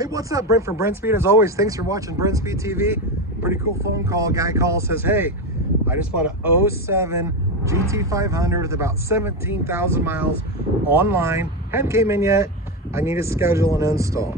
Hey, what's up? Brent from Brenspeed. As always, thanks for watching Brenspeed TV. Pretty cool phone call. Guy calls, says, hey, I just bought a 07 GT500 with about 17,000 miles online. Hadn't came in yet. I need to schedule an install.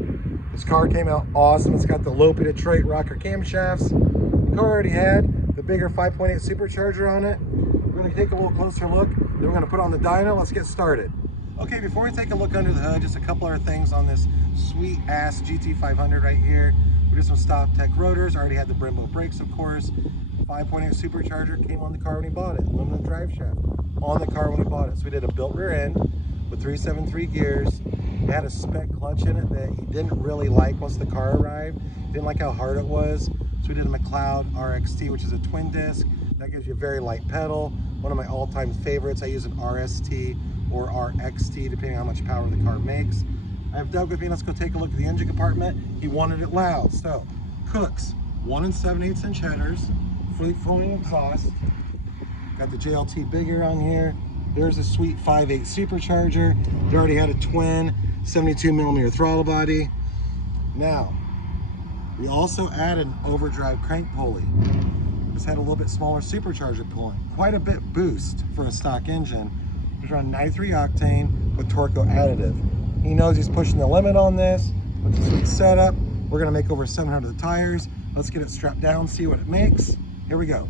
This car came out awesome. It's got the Lopi Detroit rocker camshafts. The car already had the bigger 5.8 supercharger on it. We're going to take a little closer look. Then we're going to put on the dyno. Let's get started. Okay, before we take a look under the hood, just a couple other things on this sweet ass GT500 right here. We did some Stop Tech rotors. Already had the Brembo brakes, of course. 5.8 supercharger came on the car when we bought it. Aluminum drive shaft on the car when we bought it. So we did a built rear end with 373 gears. It had a spec clutch in it that he didn't really like once the car arrived. Didn't like how hard it was. So we did a McLeod RXT, which is a twin disc. That gives you a very light pedal. One of my all-time favorites. I use an RST or RXT, depending on how much power the car makes. I have Doug with me. Let's go take a look at the engine compartment. He wanted it loud. So, Cooks, 1 7/8 inch headers, free flowing exhaust. Got the JLT big air on here. There's a sweet 5.8 supercharger. It already had a twin 72mm throttle body. Now, we also added an overdrive crank pulley. This had a little bit smaller supercharger pulling. Quite a bit boost for a stock engine. It's around 93 octane with Torco additive. He knows he's pushing the limit on this with the sweet setup. We're gonna make over 700 tires. Let's get it strapped down, see what it makes. Here we go.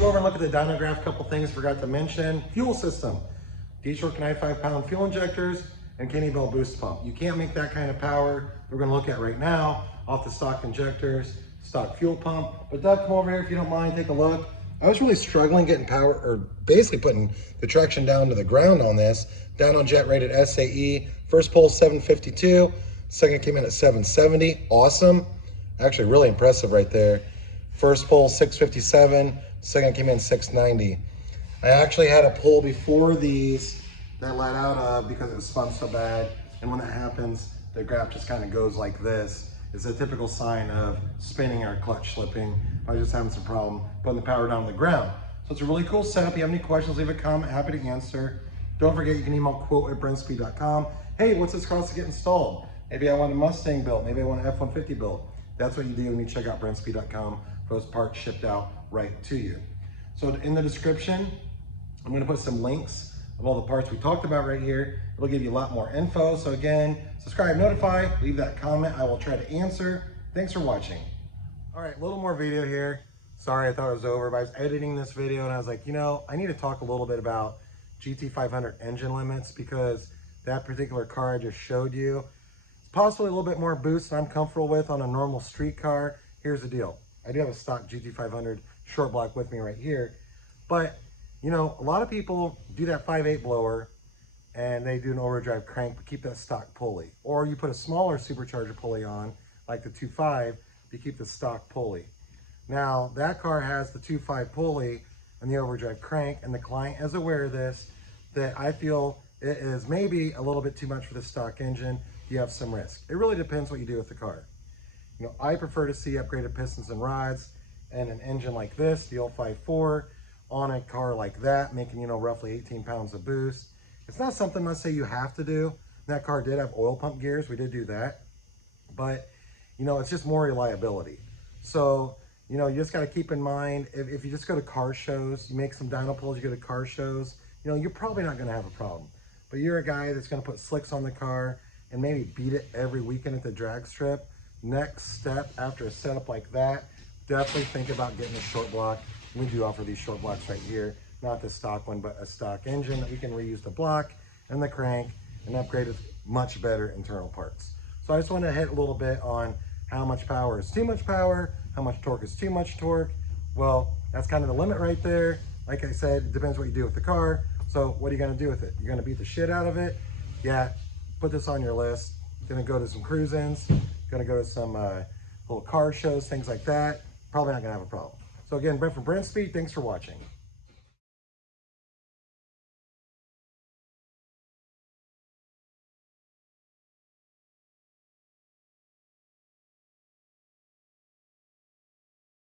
Over and look at the dyno graph. Couple things forgot to mention. Fuel system. Detroit 95-pound fuel injectors and Kenny Bell boost pump. You can't make that kind of power we're going to look at right now off the stock injectors, stock fuel pump. But Doug, come over here if you don't mind, take a look. I was really struggling getting power, or basically putting the traction down to the ground on this. Dyno jet rated SAE. First pull 752. Second came in at 770. Awesome. Actually really impressive right there. First pull 657. Second came in 690. I actually had a pull before these that let out of because it was spun so bad. And when that happens, the graph just kind of goes like this. It's a typical sign of spinning or clutch slipping. I was just having some problem putting the power down on the ground. So it's a really cool setup. If you have any questions, leave a comment. Happy to answer. Don't forget, you can email quote@brenspeed.com. Hey, what's this cost to get installed? Maybe I want a Mustang built. Maybe I want an F-150 built. That's what you do when you check out Brenspeed.com for those parts shipped out right to you. So in the description, I'm going to put some links of all the parts we talked about right here. It'll give you a lot more info. So again, subscribe, notify, leave that comment. I will try to answer. Thanks for watching. All right, a little more video here. Sorry, I thought it was over, but I was editing this video and I was like, you know, I need to talk a little bit about GT500 engine limits because that particular car I just showed you, it's possibly a little bit more boost than I'm comfortable with on a normal street car. Here's the deal. I do have a stock GT500 short block with me right here, but you know, a lot of people do that 5.8 blower and they do an overdrive crank, but keep that stock pulley. Or you put a smaller supercharger pulley on, like the 2.5, you keep the stock pulley. Now, that car has the 2.5 pulley and the overdrive crank, and the client is aware of this, that I feel it is maybe a little bit too much for the stock engine. You have some risk. It really depends what you do with the car. You know, I prefer to see upgraded pistons and rods and an engine like this, the 054, on a car like that, making, you know, roughly 18 pounds of boost. It's not something, let's say, you have to do. That car did have oil pump gears. We did do that. But, you know, it's just more reliability. So, you know, you just got to keep in mind, if you just go to car shows, you make some dyno pulls, you go to car shows, you know, you're probably not going to have a problem. But you're a guy that's going to put slicks on the car and maybe beat it every weekend at the drag strip. Next step after a setup like that, definitely think about getting a short block. We do offer these short blocks right here, not the stock one, but a stock engine that we can reuse the block and the crank and upgrade with much better internal parts. So I just want to hit a little bit on how much power is too much power, how much torque is too much torque. Well, that's kind of the limit right there. Like I said, it depends what you do with the car. So what are you going to do with it? You're going to beat the shit out of it? Yeah, put this on your list. Gonna go to some cruise-ins, gonna go to some little car shows, things like that, probably not gonna have a problem. So again, Brent from Brenspeed, thanks for watching.